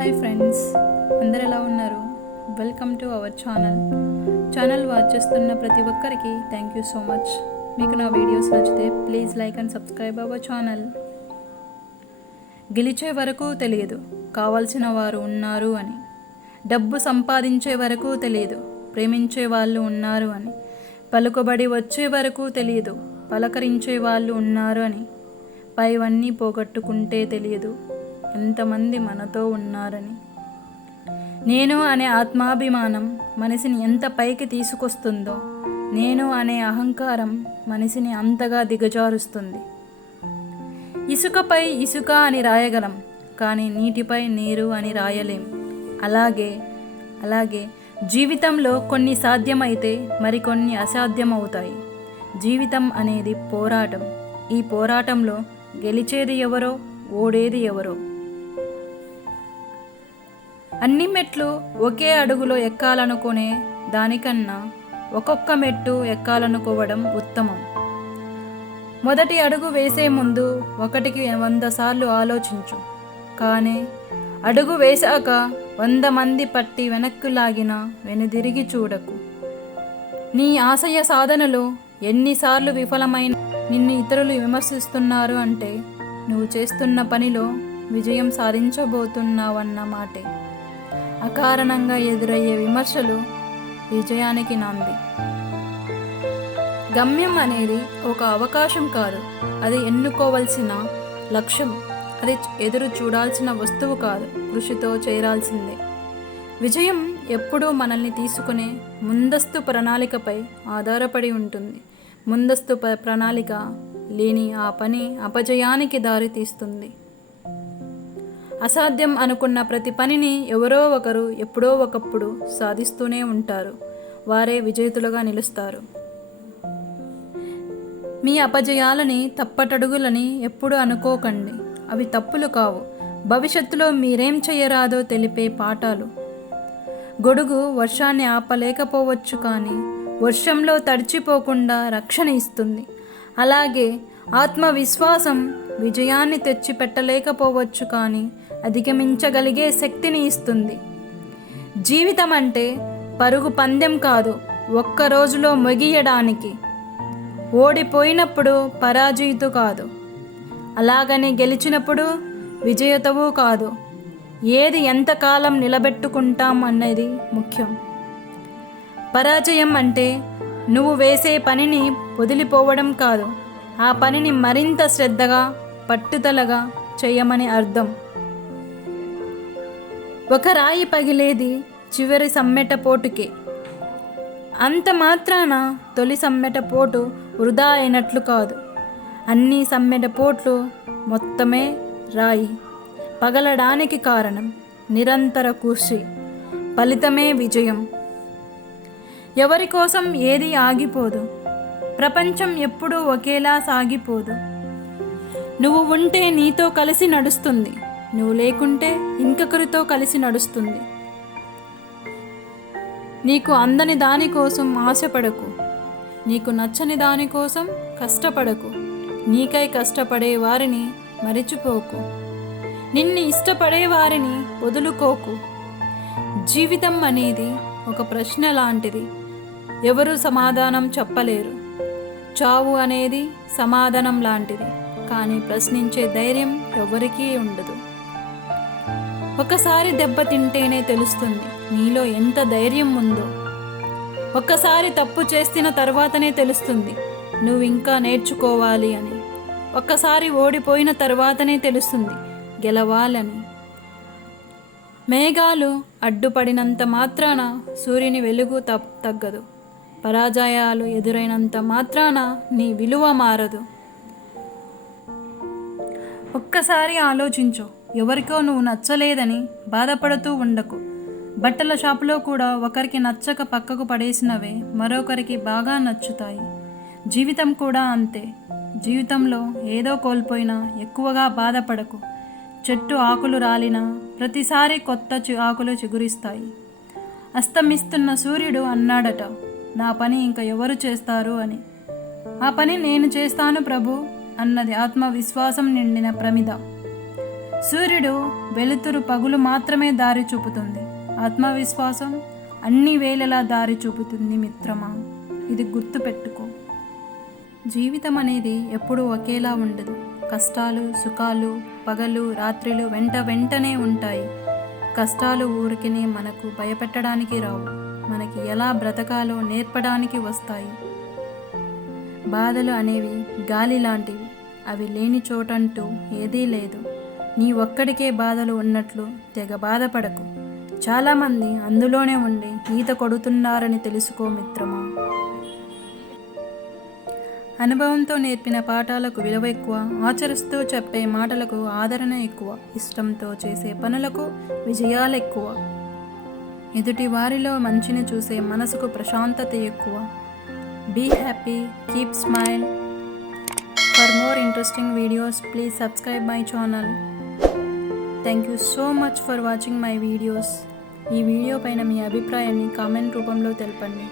Hi friends, అందరు ఎలా ఉన్నారు? Welcome to our channel watch చేస్తున్న ప్రతి ఒక్కరికి థ్యాంక్ యూ సో మచ్. మీకు నా వీడియోస్ నచ్చితే please like and subscribe our channel. గెలిచే వరకు తెలియదు కావాల్సిన వారు ఉన్నారు అని, డబ్బు సంపాదించే వరకు తెలియదు ప్రేమించే వాళ్ళు ఉన్నారు అని, పలుకుబడి వచ్చే వరకు తెలియదు పలకరించే వాళ్ళు ఉన్నారు అని, పైవన్నీ పోగొట్టుకుంటే తెలియదు ఎంతమంది మనతో ఉన్నారని. నేను అనే ఆత్మాభిమానం మనిషిని ఎంత పైకి తీసుకొస్తుందో, నేను అనే అహంకారం మనిషిని అంతగా దిగజారుస్తుంది. ఇసుకపై ఇసుక అని రాయగలం, కానీ నీటిపై నీరు అని రాయలేం. అలాగే జీవితంలో కొన్ని సాధ్యమైతే మరికొన్ని అసాధ్యమవుతాయి. జీవితం అనేది పోరాటం. ఈ పోరాటంలో గెలిచేది ఎవరో, ఓడేది ఎవరో. అన్ని మెట్లు ఒకే అడుగులో ఎక్కాలనుకునే దానికన్నా ఒక్కొక్క మెట్టు ఎక్కాలనుకోవడం ఉత్తమం. మొదటి అడుగు వేసే ముందు 1కి 100 సార్లు ఆలోచించు. కానీ అడుగు వేశాక 100 మంది పట్టి వెనక్కు లాగినా వెనుదిరిగి చూడకు. నీ ఆశయ సాధనలో ఎన్నిసార్లు విఫలమైన నిన్ను ఇతరులు విమర్శిస్తున్నారు అంటే నువ్వు చేస్తున్న పనిలో విజయం సాధించబోతున్నావన్న మాటే. అకారణంగా ఎదురయ్యే విమర్శలు విజయానికి నాంది. గమ్యం అనేది ఒక అవకాశం కాదు, అది ఎన్నుకోవలసిన లక్ష్యం. అది ఎదురు చూడాల్సిన వస్తువు కాదు, కృషితో చేరాల్సిందే. విజయం ఎప్పుడూ మనల్ని తీసుకునే ముందస్తు ప్రణాళికపై ఆధారపడి ఉంటుంది. ముందస్తు ప్రణాళిక లేని ఆ పని అపజయానికి దారి తీస్తుంది. అసాధ్యం అనుకున్న ప్రతి పనిని ఎవరో ఒకరు ఎప్పుడో ఒకప్పుడు సాధిస్తూనే ఉంటారు. వారే విజేతలుగా నిలుస్తారు. మీ అపజయాలని తప్పటడుగులని ఎప్పుడు అనుకోకండి. అవి తప్పులు కావు, భవిష్యత్తులో మీరేం చేయరాదో తెలిపే పాఠాలు. గొడుగు వర్షాన్ని ఆపలేకపోవచ్చు, కానీ వర్షంలో తడిచిపోకుండా రక్షణ ఇస్తుంది. అలాగే ఆత్మవిశ్వాసం విజయాన్ని తెచ్చిపెట్టలేకపోవచ్చు, కానీ అధిగమించగలిగే శక్తిని ఇస్తుంది. జీవితం అంటే పరుగు పందెం కాదు, ఒక్క రోజులో ముగియడానికి. ఓడిపోయినప్పుడు పరాజయితు కాదు, అలాగని గెలిచినప్పుడు విజేతవు కాదు. ఏది ఎంతకాలం నిలబెట్టుకుంటాం అన్నది ముఖ్యం. పరాజయం అంటే నువ్వు వేసే పనిని వదిలిపోవడం కాదు, ఆ పనిని మరింత శ్రద్ధగా పట్టుదలగా చేయమని అర్థం. ఒక రాయి పగిలేది చివరి సమ్మెటపోటుకే, అంత మాత్రాన తొలి సమ్మెటపోటు వృధా అయినట్లు కాదు. అన్ని సమ్మెటపోట్లు మొత్తమే రాయి పగలడానికి కారణం నిరంతర కృషి, ఫలితమే విజయం. ఎవరి కోసం ఏది ఆగిపోదు, ప్రపంచం ఎప్పుడూ ఒకేలా సాగిపోదు. నువ్వు ఉంటే నీతో కలిసి నడుస్తుంది, నువ్వు లేకుంటే ఇంకొకరితో కలిసి నడుస్తుంది. నీకు అందని దానికోసం ఆశపడకు, నీకు నచ్చని దానికోసం కష్టపడకు. నీకై కష్టపడే వారిని మరిచిపోకు, నిన్ను ఇష్టపడే వారిని వదులుకోకు. జీవితం అనేది ఒక ప్రశ్న లాంటిది, ఎవరు సమాధానం చెప్పలేరు. చావు అనేది సమాధానం లాంటిది, కానీ ప్రశ్నించే ధైర్యం ఎవరికీ ఉండదు. ఒకసారి దెబ్బతింటేనే తెలుస్తుంది నీలో ఎంత ధైర్యం ఉందో. ఒక్కసారి తప్పు చేసిన తర్వాతనే తెలుస్తుంది నువ్వు ఇంకా నేర్చుకోవాలి అని. ఒక్కసారి ఓడిపోయిన తర్వాతనే తెలుస్తుంది గెలవాలని. మేఘాలు అడ్డుపడినంత మాత్రాన సూర్యుని వెలుగు తగ్గదు. పరాజయాలు ఎదురైనంత మాత్రాన నీ విలువ మారదు. ఒక్కసారి ఆలోచించు, ఎవరికో నువ్వు నచ్చలేదని బాధపడుతూ ఉండకు. బట్టల షాపులో కూడా ఒకరికి నచ్చక పక్కకు పడేసినవే మరొకరికి బాగా నచ్చుతాయి. జీవితం కూడా అంతే. జీవితంలో ఏదో కోల్పోయినా ఎక్కువగా బాధపడకు. చెట్టు ఆకులు రాలినా ప్రతిసారి కొత్త ఆకులు చిగురిస్తాయి. అస్తమిస్తున్న సూర్యుడు అన్నాడట, నా పని ఇంకా ఎవరు చేస్తారు అని. ఆ పని నేను చేస్తాను ప్రభు అన్నది ఆత్మవిశ్వాసం నిండిన ప్రమిద. సూర్యుడు వెలుతురు పగులు మాత్రమే దారి చూపుతుంది. ఆత్మవిశ్వాసం అన్ని వేళలా దారి చూపుతుంది మిత్రమా. ఇది గుర్తుపెట్టుకో. జీవితం అనేది ఎప్పుడూ ఒకేలా ఉండదు. కష్టాలు, సుఖాలు, పగలు, రాత్రులు వెంటనే ఉంటాయి. కష్టాలు ఊరికినే మనకు భయపెట్టడానికి రావు, మనకి ఎలా బ్రతకాలో నేర్పడానికి వస్తాయి. బాధలు అనేవి గాలి లాంటివి, అవి లేని చోటంటూ ఏదీ లేదు. నీ ఒక్కడికే బాధలు ఉన్నట్లు తెగ బాధపడకు. చాలామంది అందులోనే ఉండి ఈత కొడుతున్నారని తెలుసుకో మిత్రమా. అనుభవంతో నేర్పిన పాఠాలకు విలువ ఎక్కువ, ఆచరిస్తూ చెప్పే మాటలకు ఆదరణ ఎక్కువ, ఇష్టంతో చేసే పనులకు విజయాలు ఎక్కువ, ఎదుటి వారిలో మంచిని చూసే మనసుకు ప్రశాంతత ఎక్కువ. Be happy, keep smile. For more interesting videos please subscribe my channel. Thank you so much for watching my videos. ఈ వీడియో పైన మీ అభిప్రాయాన్ని కామెంట్ రూపంలో తెలపండి.